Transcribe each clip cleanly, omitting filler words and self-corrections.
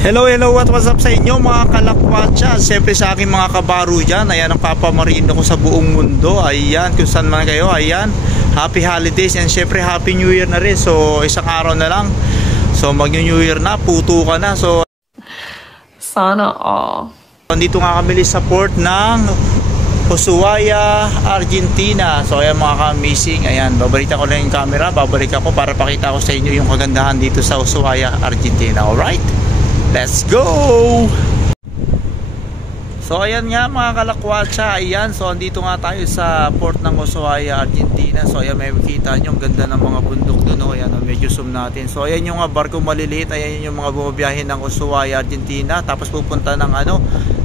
Hello, what's up sa inyo mga kalakwatsa? Siyempre sa aking mga kabaro dyan. Ayan, ang papamarino ko sa buong mundo. Ayan, kung saan man kayo. Ayan, happy holidays and siyempre happy new year na rin. So, isang araw na lang. So, mag-new year na, puto ka na. So, sana all. Nandito nga kami sa port ng Ushuaia, Argentina. So, ayan mga ka-amazing. Ayan, babalik ko lang yung camera. Babalik ako para pakita ko sa inyo yung kagandahan dito sa Ushuaia, Argentina. Alright? Let's go! So ayan nga mga kalakwatsa, ayan, so andito nga tayo sa port ng Ushuaia, Argentina. So ayan, may makita nyo, ang ganda ng mga bundok dun, oh. Ayan, medyo zoom natin. So ayan yung barko maliliit, ayan yung mga bumabiyahe ng Ushuaia, Argentina. Tapos pupunta ng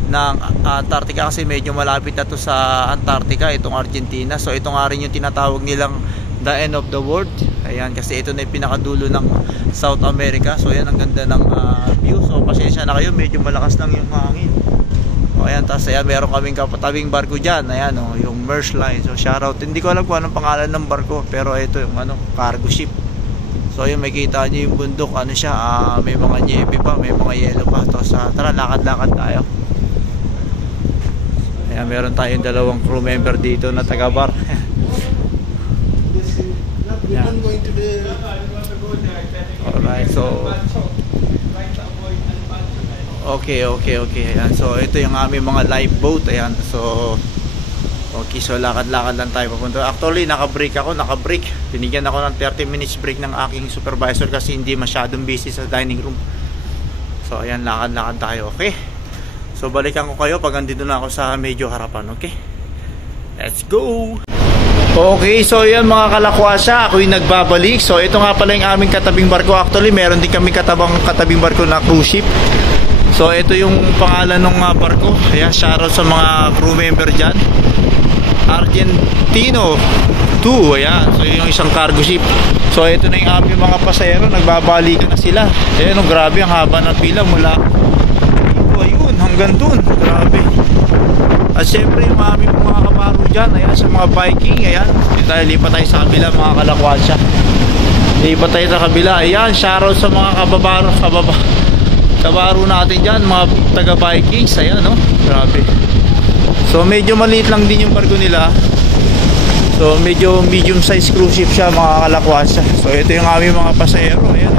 ng Antarctica kasi medyo malapit na to sa Antarctica, itong Argentina. So ito nga rin yung tinatawag nilang the end of the world. Ayan, kasi ito na yung pinakadulo ng South America. So ayan, ang ganda ng view. So pasensya na kayo, medyo malakas lang yung hangin. O ayan, tapos ayan, meron kaming kapatabing barko dyan. Ayan, oh, yung Maersk Line. So shoutout, hindi ko alam kung anong pangalan ng barko, pero ito yung cargo ship. So ayan, may kita nyo yung bundok, siya, may mga niebe pa, may mga yellow pa. Tapos tara, lakad-lakad tayo. Ayan, meron tayong dalawang crew member dito na taga-bar. Alright, so okay. Ayan, so ito yung aming mga live boat. Ayan, so okay, so lakad-lakad lang tayo papunta. Actually, naka-break. Binigyan ako ng 30 minutes break ng aking supervisor kasi hindi masyadong busy sa dining room. So ayan, lakad-lakad tayo. Okay, so balikan ko kayo pag andito na ako sa medyo harapan. Okay, let's go. Okay, so yan mga kalakwasa, ako yung nagbabalik. So ito nga pala yung aming katabing barko. Actually, meron din kami katabing barko na cruise ship. So ito yung pangalan ng barko. Ayan, shoutout sa mga crew member dyan. Argentino 2, ayan. So yung isang cargo ship. So ito na yung aming mga pasahero, nagbabalikan na sila. Ayan, grabe, ang haba ng pila mula dito, ayun, hanggang dun. Grabe. At syempre yung aming mga kabaro dyan, ayan, sa mga Viking, ayan, lipat tayo sa kabila mga kalakwatsa. Lipat tayo sa kabila, ayan, shoutout sa mga kabaro natin dyan, mga taga Vikings, ayan, no, grabe. So medyo maliit lang din yung barko nila. So medyo medium size cruise ship siya mga kalakwatsa. So ito yung aming mga pasahero, ayan,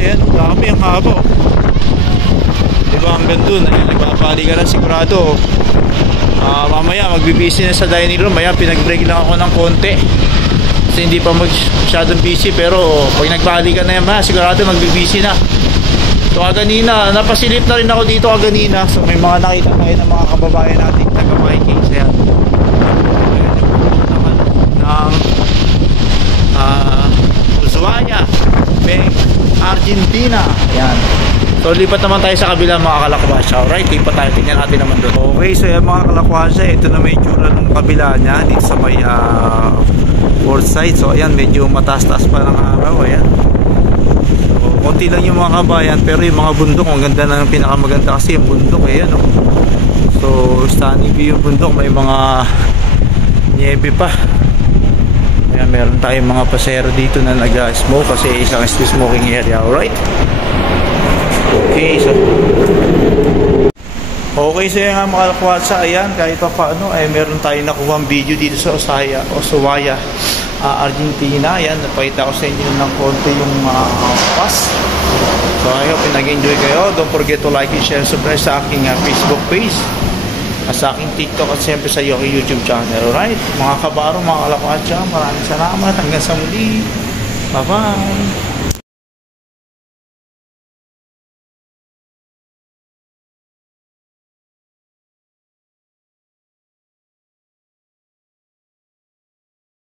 ayan, dami, ang haba, oh. Diba, hanggang dun, nagbabali ka lang sigurado. Mamaya magbibisi na sa dining room. Maya pinag-break lang ako ng konti kasi hindi pa masyadong busy. Pero pag nagbali ka na yan, sigurado magbibisi na. So kaganina, napasilip na rin ako dito kaganina. So may mga nakita tayo ng mga kababayan natin taga Vikings. Ayan, ng Ushuaia, Argentina. Ayan. So lipat naman tayo sa kabila mga kalakwatsa. Alright, lipat tayo, tingnan natin naman doon. Okay, so yan mga kalakwatsa, ito na may tsura ng kabila niya dito sa may port side. So ayan, medyo mataas-taas pa ng araw. Ayan, so konti lang yung mga kabayan, pero yung mga bundok, ang ganda na, ng pinakamaganda kasi yung bundok. Ayan, oh. So stunning view yung bundok, may mga niebe pa. Ayan, meron tayong mga pasero dito na nag-smoke kasi isang smoking area. Alright, okay, so yan nga mga kalakwatsa. Ayan, kahit pa paano ay meron tayong nakuha video dito sa Ushuaia, Argentina. Ayan, napakita ko sa inyo ng konti yung pass. So I hope nag-enjoy kayo. Don't forget to like and share, subscribe sa aking Facebook page, sa aking TikTok, at siyempre sa aking YouTube channel. Alright, mga kabaro, mga kalakwatsa, maraming salamat. Hanggang sa muli, bye bye.